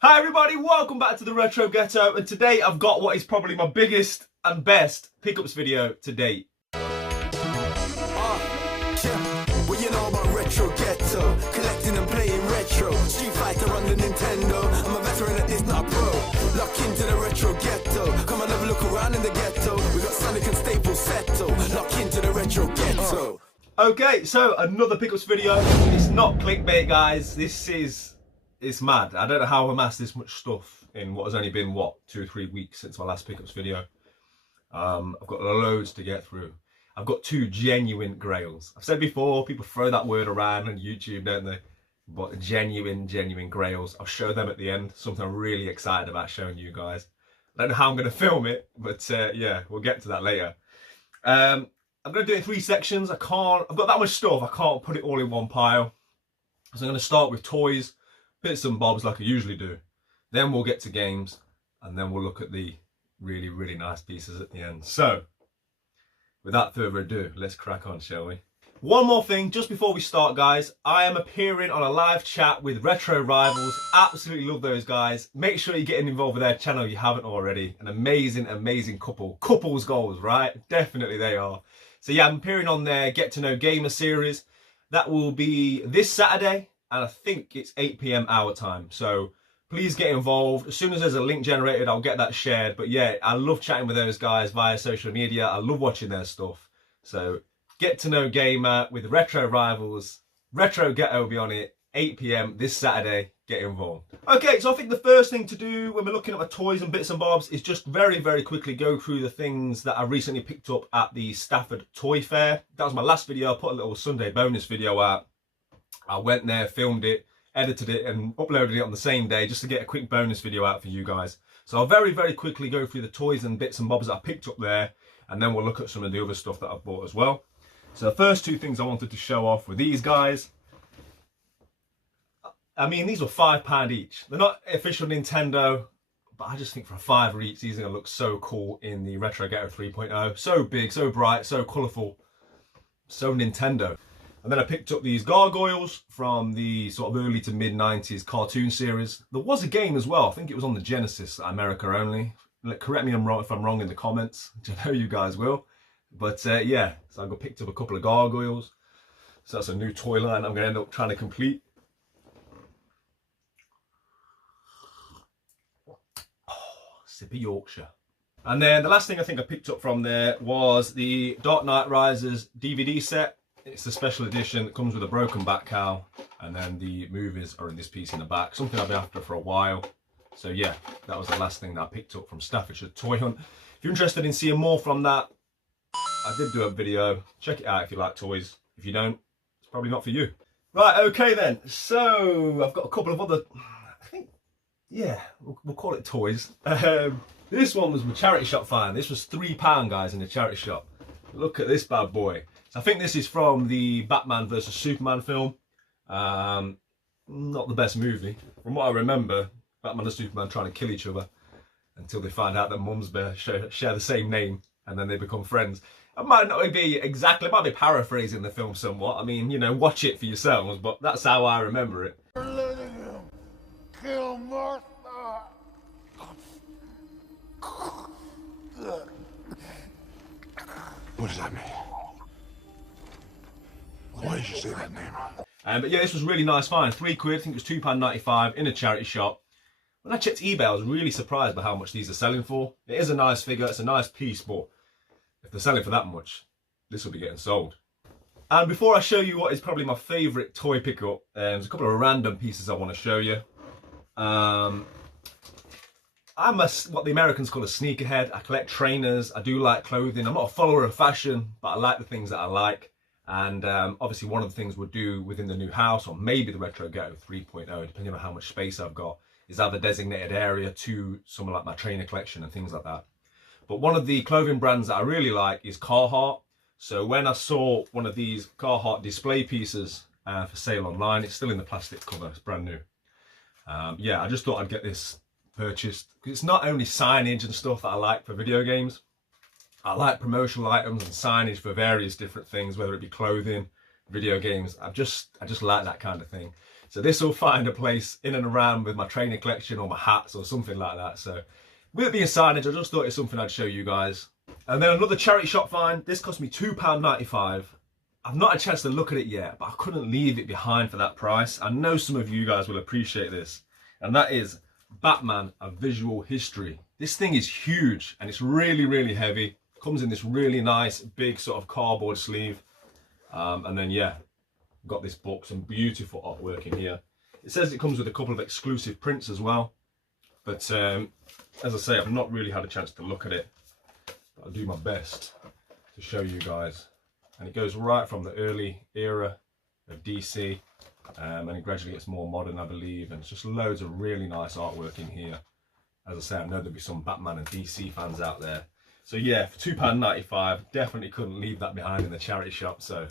Hi everybody, welcome back to the Retro Ghetto, and today I've got what is probably my biggest and best pickups video to date. What you know about Retro Ghetto? Collecting and playing retro. Street Fighter on the Nintendo. I'm a veteran at this, not a pro. Lock into the Retro Ghetto. Come and have a look around in the ghetto. We got Sonic and Staples Settle. Lock into the Retro Ghetto. Okay, so another pickups video. It's not clickbait, guys. It's mad. I don't know how I've amassed this much stuff in what has only been, 2 or 3 weeks since my last pickups video. I've got loads to get through. I've got 2 genuine grails. I've said before, people throw that word around on YouTube, don't they? But genuine grails. I'll show them at the end. Something I'm really excited about showing you guys. I don't know how I'm going to film it, but yeah, we'll get to that later. I'm going to do it in 3 sections. I've got that much stuff, I can't put it all in one pile. So I'm going to start with toys, bits and bobs like I usually do. Then we'll get to games, and then we'll look at the really nice pieces at the end. So, without further ado, let's crack on, shall we? One more thing, just before we start, guys, I am appearing on a live chat with Retro Rivals. Absolutely love those guys. Make sure you're getting involved with their channel if you haven't already. An amazing couple. Couples goals, right? Definitely they are. So yeah, I'm appearing on their Get to Know Gamer series. That will be this Saturday, and I think it's 8 PM our time. So please get involved. As soon as there's a link generated, I'll get that shared. But yeah, I love chatting with those guys via social media. I love watching their stuff. So Get to Know Gamer with Retro Rivals. Retro Ghetto will be on it, 8 PM this Saturday. Get involved. Okay, so I think the first thing to do when we're looking at my toys and bits and bobs is just very quickly go through the things that I recently picked up at the Stafford Toy Fair. That was my last video. I put a little Sunday bonus video out. I went there, filmed it, edited it, and uploaded it on the same day just to get a quick bonus video out for you guys. So I'll very quickly go through the toys and bits and bobs that I picked up there, and then we'll look at some of the other stuff that I've bought as well. So the first 2 things I wanted to show off were these guys. I mean, these were £5 each. They're not official Nintendo, but I just think for a £5 each, these are going to look so cool in the Retro Ghetto 3.0. So big, so bright, so colourful, so Nintendo. And then I picked up these gargoyles from the sort of early to mid 90s cartoon series. There was a game as well. I think it was on the Genesis, America only. Correct me if I'm wrong in the comments, which I know you guys will. But yeah, so I picked up a couple of gargoyles. So that's a new toy line I'm going to end up trying to complete. Sip of Yorkshire. And then the last thing I think I picked up from there was the Dark Knight Rises DVD set. It's the special edition that comes with a broken back cowl, and then the movies are in this piece in the back. Something I've been after for a while. So yeah, that was the last thing that I picked up from Staffordshire Toy Hunt. If you're interested in seeing more from that, I did do a video. Check it out if you like toys. If you don't, it's probably not for you. Right, okay then. So I've got a couple of other, I think, yeah, we'll call it toys. This one was my charity shop find. This was £3, guys, in the charity shop. Look at this bad boy. So I think this is from the Batman vs Superman film. Not the best movie. From what I remember, Batman and Superman trying to kill each other until they find out that Mum's Bear share the same name, and then they become friends. It might not be exactly, it might be paraphrasing the film somewhat. I mean, you know, watch it for yourselves, but that's how I remember it. We're letting him kill Martha. What does that mean? Why did you say that name? But yeah, this was really nice find. £3, I think it was £2.95 in a charity shop. When I checked eBay, I was really surprised by how much these are selling for. It is a nice figure, it's a nice piece, but if they're selling for that much, this will be getting sold. And before I show you what is probably my favourite toy pickup, there's a couple of random pieces I want to show you. I'm what the Americans call a sneakerhead. I collect trainers, I do like clothing. I'm not a follower of fashion, but I like the things that I like. And obviously one of the things we'll do within the new house, or maybe the Retro Ghetto 3.0, depending on how much space I've got, is have a designated area to something like my trainer collection and things like that. But one of the clothing brands that I really like is Carhartt. So when I saw one of these Carhartt display pieces for sale online, it's still in the plastic cover, it's brand new. Yeah, I just thought I'd get this purchased. It's not only signage and stuff that I like for video games. I like promotional items and signage for various different things, whether it be clothing, video games. I just like that kind of thing. So this will find a place in and around with my training collection or my hats or something like that. So with it being signage, I just thought it's something I'd show you guys. And then another charity shop find. This cost me £2.95. I've not had a chance to look at it yet, but I couldn't leave it behind for that price. I know some of you guys will appreciate this. And that is Batman: A Visual History. This thing is huge and it's really, really heavy. Comes in this really nice big sort of cardboard sleeve. And then yeah, got this book, some beautiful artwork in here. It says it comes with a couple of exclusive prints as well. But as I say, I've not really had a chance to look at it. But I'll do my best to show you guys. And it goes right from the early era of DC. And it gradually gets more modern, I believe. And it's just loads of really nice artwork in here. As I say, I know there'll be some Batman and DC fans out there. So yeah, for £2.95, definitely couldn't leave that behind in the charity shop. So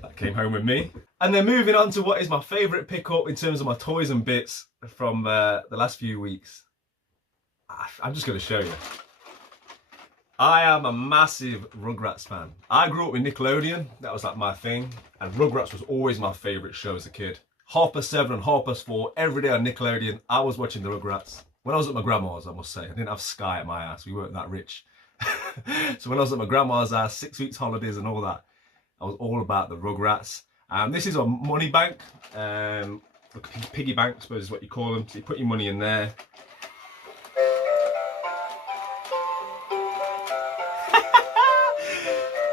that came home with me. And then moving on to what is my favourite pickup in terms of my toys and bits from the last few weeks. I'm just going to show you. I am a massive Rugrats fan. I grew up with Nickelodeon. That was like my thing. And Rugrats was always my favourite show as a kid. 7:30 and 4:30, every day on Nickelodeon, I was watching the Rugrats. When I was at my grandma's, I must say. I didn't have Sky at my house. We weren't that rich. So when I was at my grandma's house, 6 weeks holidays and all that, I was all about the Rugrats. This is a money bank, piggy bank, I suppose is what you call them. So you put your money in there.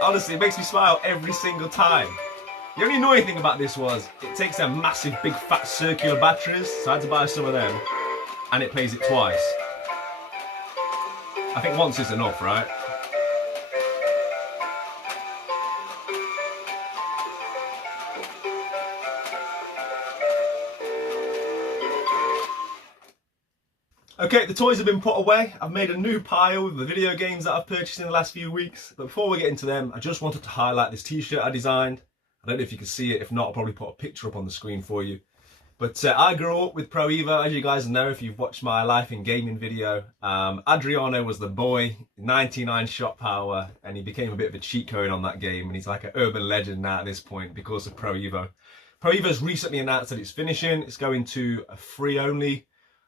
Honestly, it makes me smile every single time. The only annoying thing about this was it takes them massive, big, fat, circular batteries. So I had to buy some of them, and it plays it twice. I think once is enough, right? Okay, the toys have been put away. I've made a new pile with the video games that I've purchased in the last few weeks. But before we get into them, I just wanted to highlight this t-shirt I designed. I don't know if you can see it. If not, I'll probably put a picture up on the screen for you. But I grew up with Pro Evo, as you guys know if you've watched my Life in Gaming video. Adriano was the boy, 99 shot power, and he became a bit of a cheat code on that game, and he's like an urban legend now at this point because of Pro Evo. Pro Evo's recently announced that it's finishing. It's going to a free-only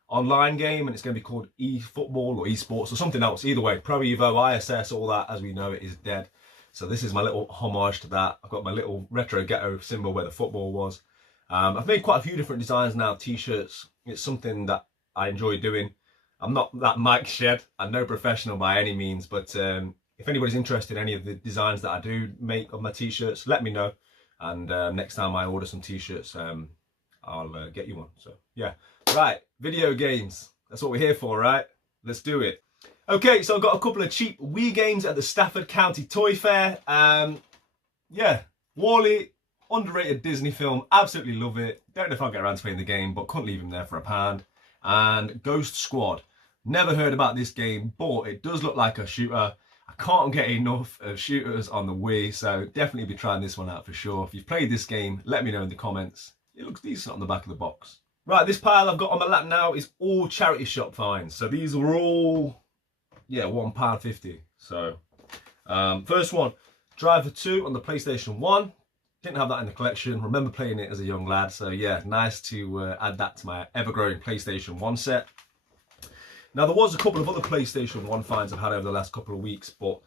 online game, and it's going to be called eFootball or eSports or something else. Either way, Pro Evo, ISS, all that as we know it is dead. So this is my little homage to that. I've got my little retro ghetto symbol where the football was. I've made quite a few different designs now, t-shirts. It's something that I enjoy doing. I'm not that Mike Shed. I'm no professional by any means, but if anybody's interested in any of the designs that I do make on my t-shirts, let me know. And next time I order some t-shirts, I'll get you one. So yeah, right, video games. That's what we're here for, right? Let's do it. Okay, so I've got a couple of cheap Wii games at the Stafford County Toy Fair. Yeah, WALL-E. Underrated Disney film, absolutely love it. Don't know if I'll get around to playing the game, but couldn't leave him there for £1. And Ghost Squad. Never heard about this game, but it does look like a shooter. I can't get enough of shooters on the Wii, so definitely be trying this one out for sure. If you've played this game, let me know in the comments. It looks decent on the back of the box. Right, this pile I've got on my lap now is all charity shop finds. So these are all, yeah, £1.50. So first one, Driver 2 on the PlayStation 1. Didn't have that in the collection. Remember playing it as a young lad. So yeah, nice to add that to my ever-growing PlayStation 1 set. Now there was a couple of other PlayStation 1 finds I've had over the last couple of weeks, but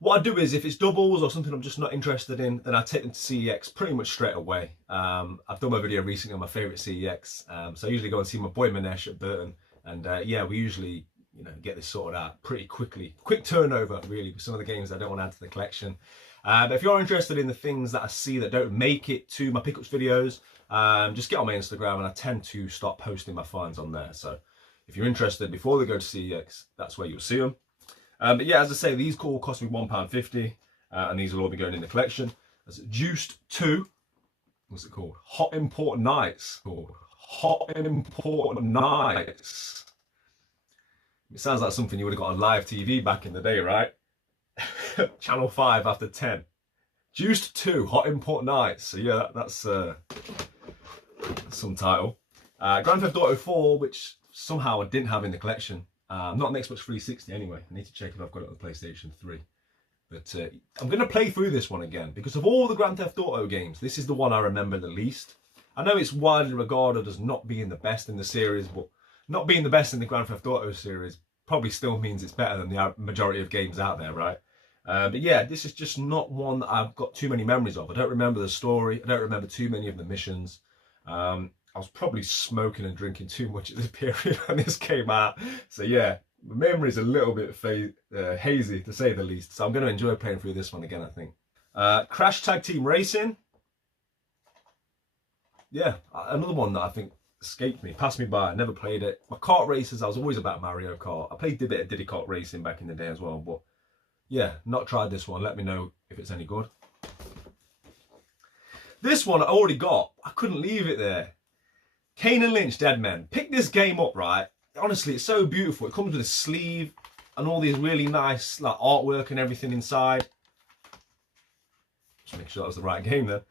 what I do is if it's doubles or something I'm just not interested in, then I take them to CEX pretty much straight away. I've done my video recently on my favourite CEX, so I usually go and see my boy Manesh at Burton, and yeah, we usually get this sorted out pretty quickly. Quick turnover really with some of the games I don't want to add to the collection. But if you're interested in the things that I see that don't make it to my pickups videos, just get on my Instagram, and I tend to start posting my finds on there. So if you're interested before they go to CEX, that's where you'll see them. But yeah, as I say, these all cost me £1.50, and these will all be going in the collection. That's Juiced 2. What's it called? Hot Import Nights. Hot Import Nights. It sounds like something you would have got on live TV back in the day, right? Channel 5 after 10. Juiced 2, Hot Import Nights. So yeah, that's some title. Grand Theft Auto 4, which somehow I didn't have in the collection. Not an Xbox 360 anyway. I need to check if I've got it on the PlayStation 3. But I'm going to play through this one again, because of all the Grand Theft Auto games, this is the one I remember the least. I know it's widely regarded as not being the best in the series, but not being the best in the Grand Theft Auto series probably still means it's better than the majority of games out there, right? But yeah, this is just not one that I've got too many memories of. I don't remember the story. I don't remember too many of the missions. I was probably smoking and drinking too much at this period when this came out. So yeah, the memory's a little bit hazy, to say the least. So I'm going to enjoy playing through this one again, I think. Crash Tag Team Racing. Yeah, another one that I think escaped me, passed me by. I never played it. My kart races, I was always about Mario Kart. I played a bit of Diddy Kart Racing back in the day as well, but yeah, not tried this one. Let me know if it's any good. This one I already got. I couldn't leave it there. Kane and Lynch Dead Men. Pick this game up, right? Honestly, it's so beautiful. It comes with a sleeve and all these really nice like artwork and everything inside. Just make sure that was the right game then.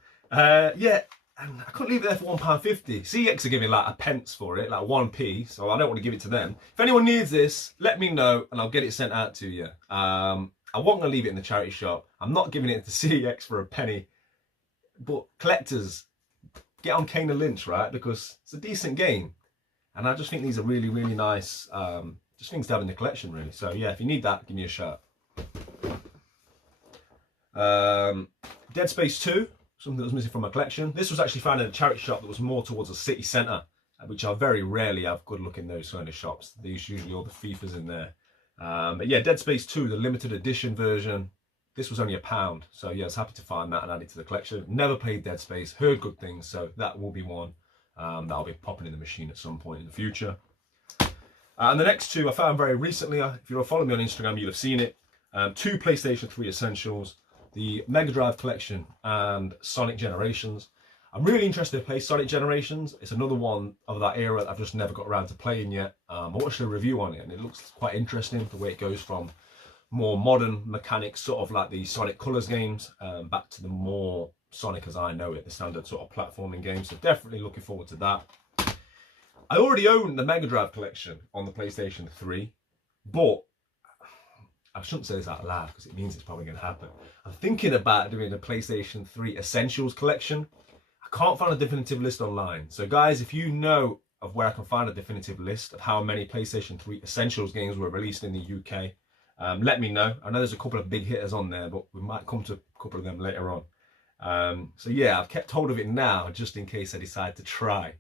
Yeah, and I couldn't leave it there for £1.50. CX are giving like a pence for it, like 1p, so I don't want to give it to them. If anyone needs this, let me know and I'll get it sent out to you. I wasn't going to leave it in the charity shop. I'm not giving it to CX for a penny. But collectors, get on Kane and Lynch, right? Because it's a decent game. And I just think these are really, really nice. Just things to have in the collection, really. So yeah, if you need that, give me a shout. Dead Space 2, something that was missing from my collection. This was actually found in a charity shop that was more towards a city centre, which I very rarely have good luck in those kind of shops. There's usually all the FIFAs in there. But yeah, Dead Space 2, the limited edition version. This was only £1, so yeah, I was happy to find that and add it to the collection. Never played Dead Space, heard good things, so that will be one that I'll be popping in the machine at some point in the future. And the next two I found very recently. If you're following me on Instagram, you'll have seen it. Two PlayStation 3 essentials, the Mega Drive Collection and Sonic Generations. I'm really interested to play Sonic Generations. It's another one of that era that I've just never got around to playing yet. I watched a review on it and it looks quite interesting, the way it goes from more modern mechanics, sort of like the Sonic Colors games, back to the more Sonic as I know it, the standard sort of platforming games. So definitely looking forward to that. I already own the Mega Drive Collection on the PlayStation 3, but I shouldn't say this out loud because it means it's probably going to happen. I'm thinking about doing a PlayStation 3 Essentials Collection. I can't find a definitive list online. So guys, if you know of where I can find a definitive list of how many PlayStation 3 Essentials games were released in the UK, let me know. I know there's a couple of big hitters on there, but we might come to a couple of them later on. So yeah, I've kept hold of it now just in case I decide to try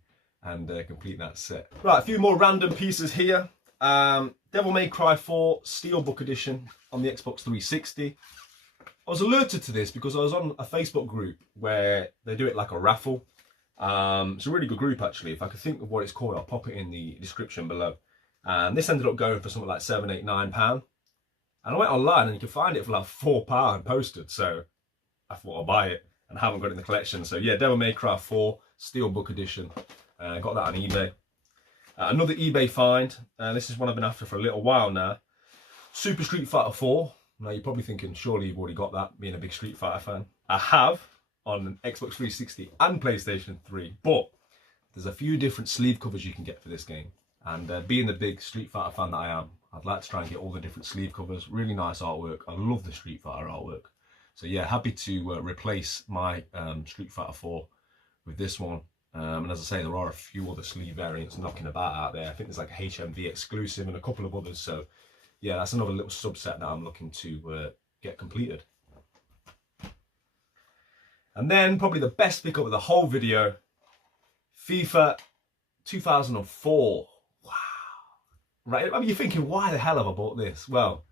and complete that set. Right, a few more random pieces here. Devil May Cry 4 Steelbook Edition on the Xbox 360. I was alerted to this because I was on a Facebook group where they do it like a raffle. It's a really good group actually. If I could think of what it's called, I'll pop it in the description below. And this ended up going for something like £7, £8, £9. And I went online and you can find it for like £4 posted. So I thought I'll buy it and I haven't got it in the collection. So yeah, Devil May Cry 4 Steelbook Edition. Got that on eBay. Another eBay find. This is one I've been after for a little while now. Super Street Fighter 4. Now you're probably thinking, surely you've already got that, being a big Street Fighter fan. I have on Xbox 360 and PlayStation 3. But there's a few different sleeve covers you can get for this game. And being the big Street Fighter fan that I am, I'd like to try and get all the different sleeve covers. Really nice artwork. I love the Street Fighter artwork. So yeah, happy to replace my Street Fighter 4 with this one. And as I say, there are a few other sleeve variants knocking about out there. I think there's like a HMV exclusive and a couple of others. So yeah, that's another little subset that I'm looking to get completed. And then probably the best pickup of the whole video, FIFA 2004. Wow. Right, I mean, you're thinking, why the hell have I bought this? Well,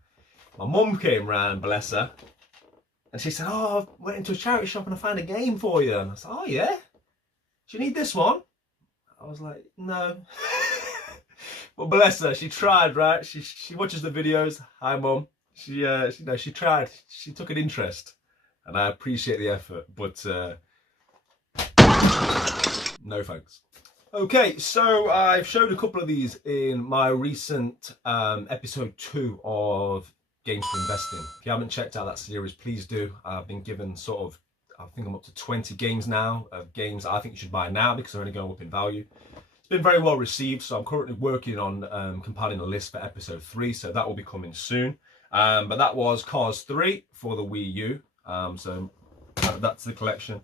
my mum came round, bless her, and she said, oh, I went into a charity shop and I found a game for you. And I said, oh yeah? Do you need this one? I was like, no. But bless her, she tried, right? She watches the videos. Hi, Mum. She tried. She took an interest, and I appreciate the effort. But no thanks. Okay, so I've showed a couple of these in my recent episode 2 of Games to Invest In. If you haven't checked out that series, please do. I've been given sort of, I think I'm up to 20 games now, of games I think you should buy now because they're only going up in value. It's been very well received, so I'm currently working on compiling a list for episode 3, so that will be coming soon. But that was Cars 3 for the Wii U, so that's the collection.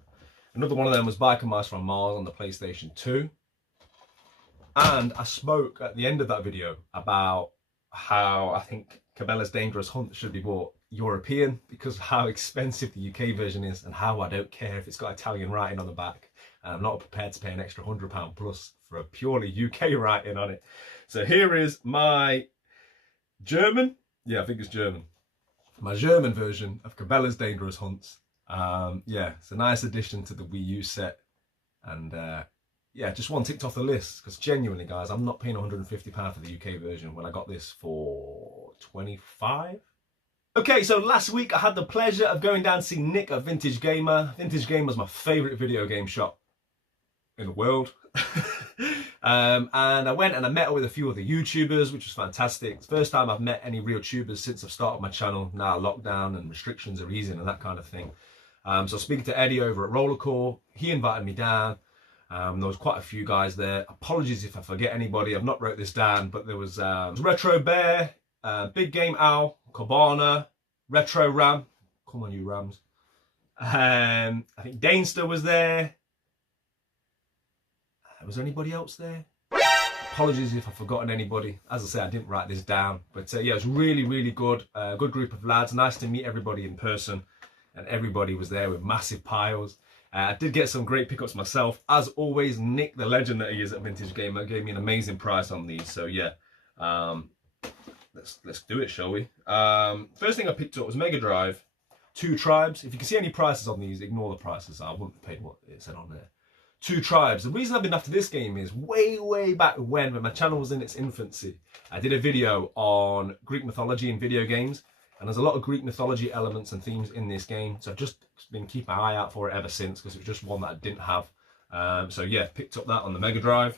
Another one of them was Biker Mice from Mars on the PlayStation 2. And I spoke at the end of that video about how I think Cabela's Dangerous Hunt should be bought European because of how expensive the UK version is and how I don't care if it's got Italian writing on the back. And I'm not prepared to pay an extra £100 plus for a purely UK writing on it. So here is my German, yeah, I think it's German. My German version of Cabela's Dangerous Hunts. Yeah, it's a nice addition to the Wii U set. And yeah, just one ticked off the list because genuinely, guys, I'm not paying £150 for the UK version when I got this for 25. Okay, so last week I had the pleasure of going down to see Nick at Vintage Gamer. Vintage Gamer is my favourite video game shop in the world. And I went and I met with a few other YouTubers, which was fantastic. It's the first time I've met any real tubers since I've started my channel. Now lockdown and restrictions are easing and that kind of thing. So speaking to Eddie over at Rollercore, he invited me down. There was quite a few guys there. Apologies if I forget anybody. I've not wrote this down, but there was Retro Bear, Big Game Owl, Cabana, Retro Ram. Come on, you Rams. I think Danester was there. Was there anybody else there? Apologies if I've forgotten anybody. As I said, I didn't write this down. But yeah, it was really, really good. Good group of lads. Nice to meet everybody in person. And everybody was there with massive piles. I did get some great pickups myself. As always, Nick, the legend that he is at Vintage Gamer, gave me an amazing price on these. So yeah, let's do it, shall we? First thing I picked up was Mega Drive, 2 Tribes. If you can see any prices on these, ignore the prices. I wouldn't have paid what it said on there. 2 Tribes. The reason I've been after this game is way back when my channel was in its infancy. I did a video on Greek mythology in video games. And there's a lot of Greek mythology elements and themes in this game. So I've just been keeping my eye out for it ever since because it was just one that I didn't have. So yeah, picked up that on the Mega Drive.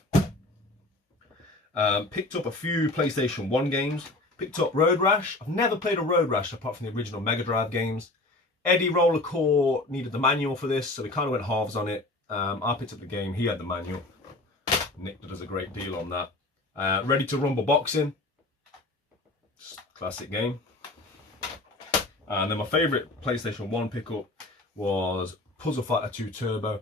Picked up a few PlayStation 1 games. Picked up Road Rash. I've never played a Road Rash apart from the original Mega Drive games. Eddie Rollercore needed the manual for this, so we kind of went halves on it. I picked up the game, he had the manual. Nick does a great deal on that. Ready to Rumble Boxing. Classic game. And then my favourite PlayStation 1 pickup was Puzzle Fighter 2 Turbo.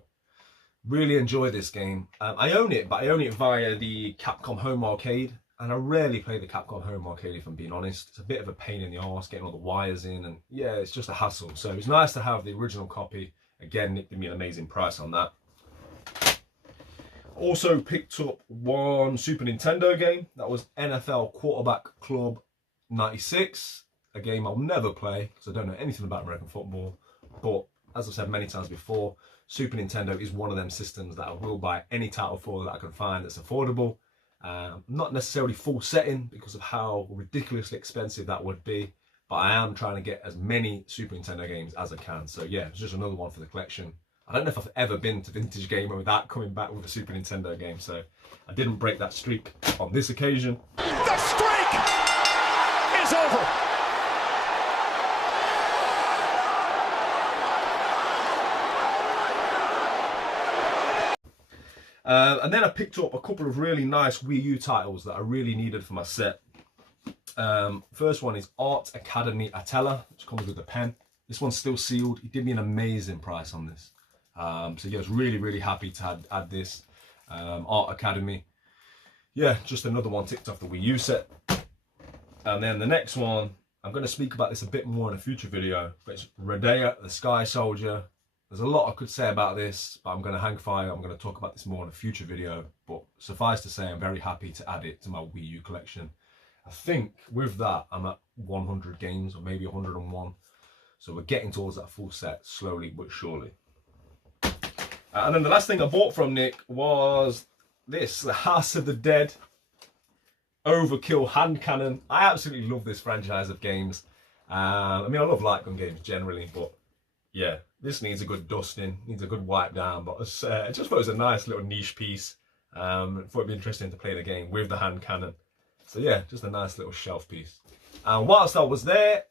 Really enjoy this game. I own it, but I own it via the Capcom Home Arcade. And I rarely play the Capcom Home Arcade, if I'm being honest. It's a bit of a pain in the arse getting all the wires in. And yeah, it's just a hassle. So it's nice to have the original copy. Again, Nick gave me an amazing price on that. Also picked up one Super Nintendo game. That was NFL Quarterback Club 96. A game I'll never play because I don't know anything about American football. But as I've said many times before, Super Nintendo is one of them systems that I will buy any title for that I can find that's affordable. Not necessarily full setting because of how ridiculously expensive that would be. But I am trying to get as many Super Nintendo games as I can. So yeah, it's just another one for the collection. I don't know if I've ever been to Vintage Gamer without coming back with a Super Nintendo game. So I didn't break that streak on this occasion. The streak is over. And then I picked up a couple of really nice Wii U titles that I really needed for my set. First one is Art Academy Atella, which comes with a pen. This one's still sealed. He did me an amazing price on this. So yeah, I was really happy to add this. Art Academy. Yeah, just another one ticked off the Wii U set. And then the next one, I'm going to speak about this a bit more in a future video, but it's Radea the Sky Soldier. There's a lot I could say about this, but I'm going to hang fire. I'm going to talk about this more in a future video. But suffice to say, I'm very happy to add it to my Wii U collection. I think with that, I'm at 100 games or maybe 101. So we're getting towards that full set slowly but surely. And then the last thing I bought from Nick was this, the House of the Dead Overkill hand cannon. I absolutely love this franchise of games. I mean, I love light gun games generally, but yeah, this needs a good dusting, needs a good wipe down. But I just thought it was a nice little niche piece. Thought it'd be interesting to play the game with the hand cannon. So yeah, just a nice little shelf piece. And whilst I was there,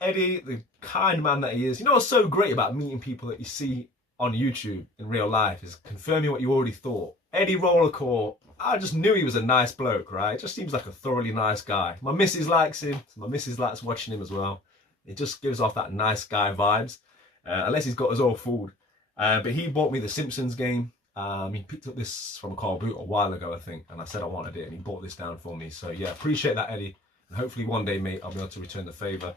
Eddie, the kind man that he is, you know what's so great about meeting people that you see on YouTube in real life is confirming what you already thought. Eddie Rollercore, I just knew he was a nice bloke, right? Just seems like a thoroughly nice guy. My missus likes him. My missus likes watching him as well. It just gives off that nice guy vibes. Unless he's got us all fooled. But he bought me the Simpsons game. He picked up this from Carl Boot a while ago, I think, and I said I wanted it, and he bought this down for me. So yeah, appreciate that, Eddie. And hopefully one day, mate, I'll be able to return the favour.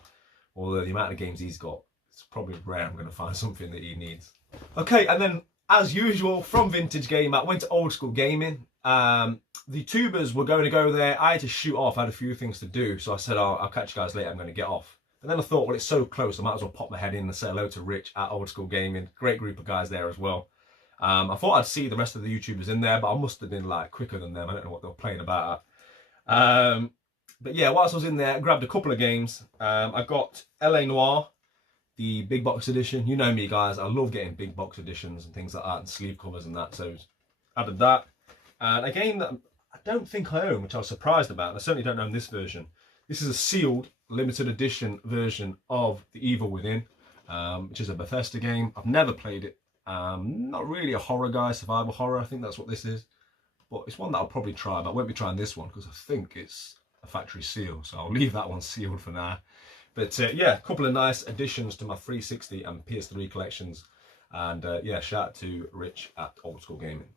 Although the amount of games he's got, it's probably rare I'm going to find something that he needs. Okay, and then as usual, from Vintage Game, I went to Old School Gaming. The tubers were going to go there. I had to shoot off. I had a few things to do, so I said, I'll catch you guys later. I'm going to get off. And then I thought, well, it's so close, I might as well pop my head in and say hello to Rich at Old School Gaming. Great group of guys there as well. I thought I'd see the rest of the YouTubers in there, but I must have been like quicker than them. I don't know what they were playing about. But yeah, whilst I was in there, I grabbed a couple of games. I got LA Noire, the big box edition. You know me, guys. I love getting big box editions and things like that, and sleeve covers and that. So added that. And a game that I don't think I own, which I was surprised about. And I certainly don't own this version. This is a sealed, limited edition version of The Evil Within, which is a Bethesda game. I've never played it. Not really a horror guy, survival horror. I think that's what this is. But it's one that I'll probably try, but I won't be trying this one because I think it's a factory seal. So I'll leave that one sealed for now. But yeah, a couple of nice additions to my 360 and PS3 collections. And yeah, shout out to Rich at Old School Gaming.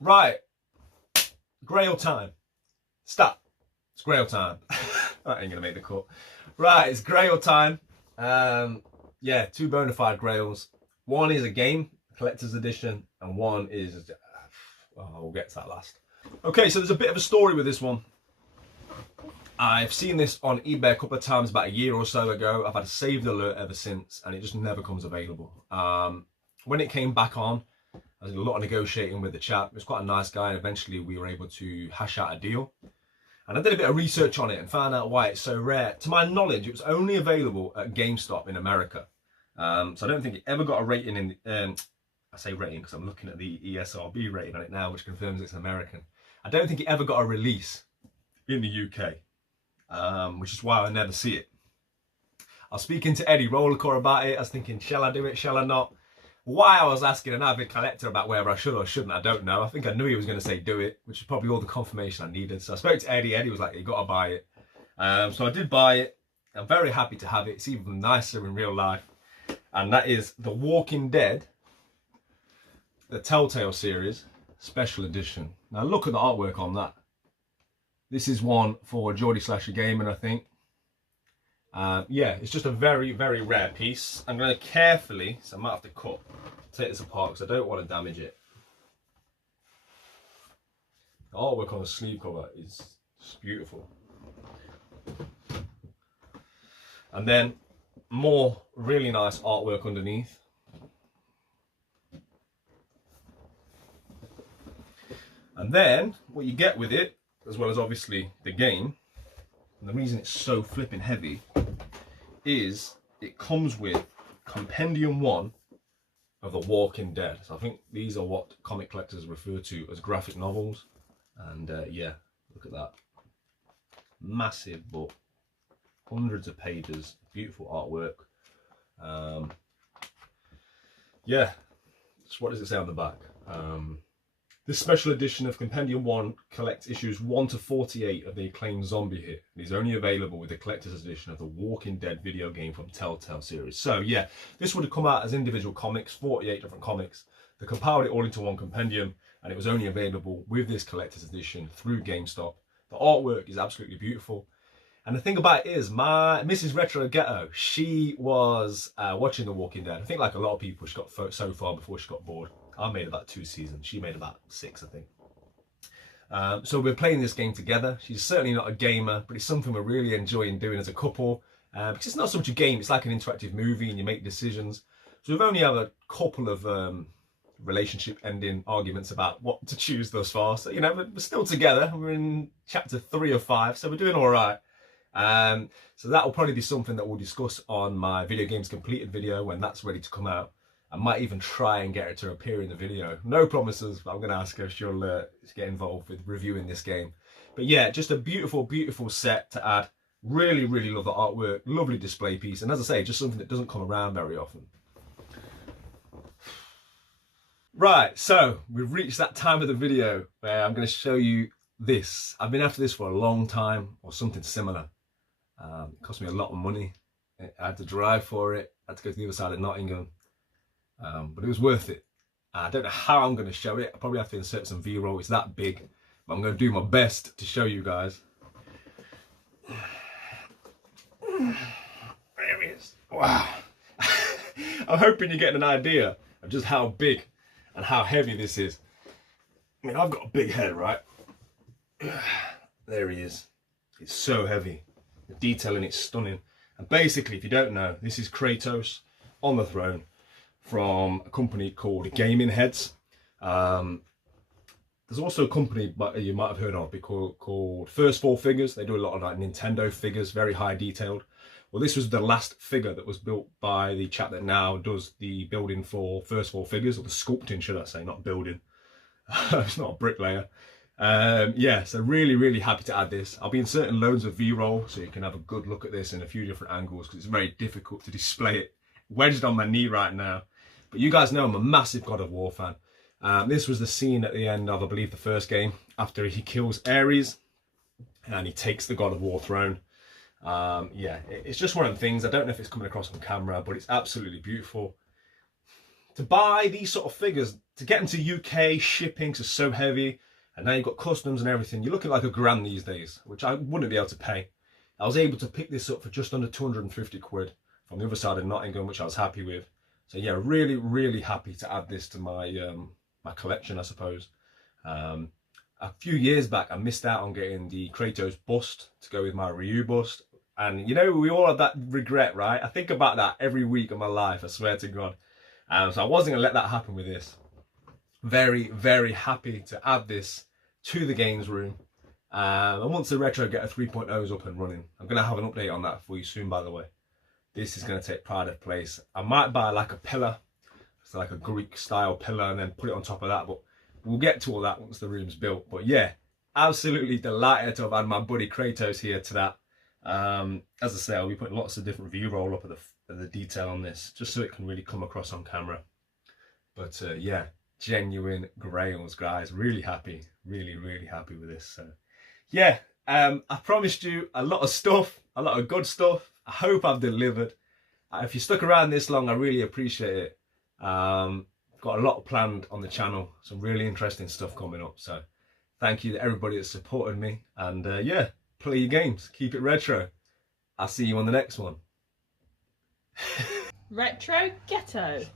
Right, Grail time. Stop. It's Grail time. That ain't gonna make the cut. Right, it's Grail time. Yeah, two bona fide Grails. One is a game, collector's edition, and one is, we'll get to that last. Okay, so there's a bit of a story with this one. I've seen this on eBay a couple of times about a year or so ago. I've had a saved alert ever since, and it just never comes available. When it came back on, I did a lot of negotiating with the chap. He was quite a nice guy, and eventually we were able to hash out a deal. And I did a bit of research on it and found out why it's so rare. To my knowledge, it was only available at GameStop in America. So I don't think it ever got a rating in, I say rating because I'm looking at the ESRB rating on it now, which confirms it's American. I don't think it ever got a release in the UK, which is why I never see it. I was speaking to Eddie Rollercore about it. I was thinking, shall I do it, shall I not? Why I was asking an avid collector about whether I should or shouldn't, I don't know. I think I knew he was going to say do it, which is probably all the confirmation I needed. So I spoke to Eddie. Eddie was like, you got to buy it. So I did buy it. I'm very happy to have it. It's even nicer in real life. And that is The Walking Dead, the Telltale series, special edition. Now look at the artwork on that. This is one for Geordie Slasher Gaming, I think. Yeah, it's just a very, very rare piece. I'm going to carefully, so I might have to take this apart because I don't want to damage it. The artwork on the sleeve cover is just beautiful. And then more really nice artwork underneath. And then what you get with it, as well as obviously the game, and the reason it's so flipping heavy is it comes with Compendium 1 of The Walking Dead. So I think these are what comic collectors refer to as graphic novels. And yeah, look at that. Massive book. Hundreds of pages. Beautiful artwork. Yeah. So what does it say on the back? This special edition of Compendium 1 collects issues 1 to 48 of the acclaimed zombie hit. It is only available with the collector's edition of the Walking Dead video game from Telltale series. So yeah, this would have come out as individual comics, 48 different comics. They compiled it all into one compendium, and it was only available with this collector's edition through GameStop. The artwork is absolutely beautiful. And the thing about it is, my Mrs. Retro Ghetto, she was watching The Walking Dead. I think like a lot of people, she got so far before she got bored. I made about 2 seasons. She made about 6, I think. So we're playing this game together. She's certainly not a gamer, but it's something we're really enjoying doing as a couple. Because it's not so much a game, it's like an interactive movie and you make decisions. So we've only had a couple of relationship ending arguments about what to choose thus far. So, you know, we're still together. We're in chapter 3 of 5, so we're doing all right. So that will probably be something that we'll discuss on my Video Games Completed video when that's ready to come out. I might even try and get her to appear in the video. No promises, but I'm going to ask her if she'll get involved with reviewing this game. But yeah, just a beautiful, beautiful set to add. Really, really love the artwork. Lovely display piece. And as I say, just something that doesn't come around very often. Right, so we've reached that time of the video where I'm going to show you this. I've been after this for a long time, or something similar. It cost me a lot of money. I had to drive for it. I had to go to the other side of Nottingham. But it was worth it. I don't know how I'm going to show it. I probably have to insert some V-roll. It's that big. But I'm going to do my best to show you guys. There it is. Wow. I'm hoping you're getting an idea of just how big and how heavy this is. I mean, I've got a big head, right? There he is. It's so heavy. The detail in it's stunning. And basically, if you don't know, this is Kratos on the throne from a company called Gaming Heads. There's also a company you might have heard of called First Four Figures. They do a lot of like Nintendo figures, very high detailed. Well, this was the last figure that was built by the chap that now does the building for First Four Figures, or the sculpting, should I say, not building. It's not a bricklayer. Yeah, so really happy to add this. I'll be inserting loads of V-roll so you can have a good look at this in a few different angles, because it's very difficult to display it wedged on my knee right now. But you guys know I'm a massive God of War fan. This was the scene at the end of, I believe, the first game, after he kills Ares and he takes the God of War throne. Yeah, it's just one of the things. I don't know if it's coming across on camera, but it's absolutely beautiful. To buy these sort of figures, to get them to UK, shipping is so heavy, and now you've got customs and everything, you're looking like £1,000 these days, which I wouldn't be able to pay. I was able to pick this up for just under 250 quid from the other side of Nottingham, which I was happy with. So yeah, really happy to add this to my my collection, I suppose. A few years back, I missed out on getting the Kratos bust to go with my Ryu bust. And you know, we all have that regret, right? I think about that every week of my life, I swear to God. So I wasn't going to let that happen with this. Very happy to add this to the games room. And once the Retro Getter 3.0 is up and running, I'm going to have an update on that for you soon, by the way. This is going to take pride of place. I might buy like a pillar. It's like a Greek style pillar, and then put it on top of that. But we'll get to all that once the room's built. But yeah, absolutely delighted to have had my buddy Kratos here to that. As I say, I'll be putting lots of different view-roll up of the detail on this, just so it can really come across on camera. But yeah, genuine grails, guys. Really happy, really happy with this. So yeah, I promised you a lot of stuff, a lot of good stuff. I hope I've delivered. If you stuck around this long, I really appreciate it. Got a lot planned on the channel, some really interesting stuff coming up. So thank you to everybody that supported me. And yeah, play your games, keep it retro. I'll see you on the next one. Retro Ghetto.